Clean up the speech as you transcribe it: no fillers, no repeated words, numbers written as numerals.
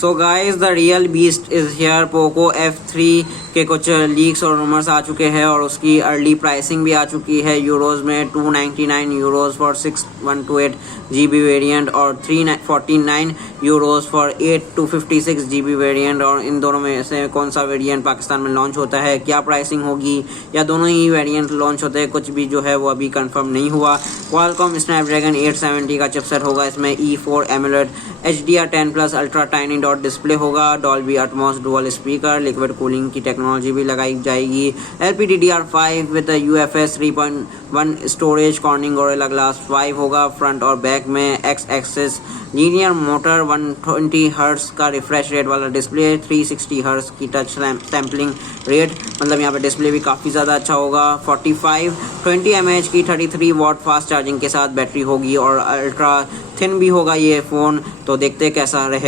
So guys the real beast is here. Poco F3 के कुछ leaks और rumours आ चुके हैं और उसकी अर्ली प्राइसिंग भी आ चुकी है यूरोज में। 299 यूरोज फॉर 6128 GB वेरिएंट और 349 यूरोज फॉर 8256 GB वेरिएंट। और इन दोनों में से कौन सा वेरिएंट पाकिस्तान में लॉन्च होता है, क्या प्राइसिंग होगी, या दोनों ही वेरिएंट लॉन्च होते हैं, कुछ भी जो है वो अभी कंफर्म नहीं हुआ। क्वालकॉम स्नैपड्रैगन 870 का चिपसेट होगा इसमें। E4 AMOLED HDR10+ ultra tiny dot display होगा। Dolby Atmos dual speaker, liquid cooling की टेक्नोलॉजी भी लगाई जाएगी। LPDDR5 with UFS 3.1 storage. Corning Gorilla glass 5 होगा फ्रंट और बैक में। X axis linear motor, 120 hertz का रिफ्रेश रेट वाला डिस्प्ले, 360 हर्ट्ज की टच सैम्पलिंग रेट, मतलब यहाँ पे डिस्प्ले भी काफ़ी ज़्यादा अच्छा होगा। 20 mAh की 33 वॉट फास्ट चार्जिंग के साथ बैटरी होगी और अल्ट्रा थिन भी होगा ये फ़ोन। तो देखते कैसा रहेगा।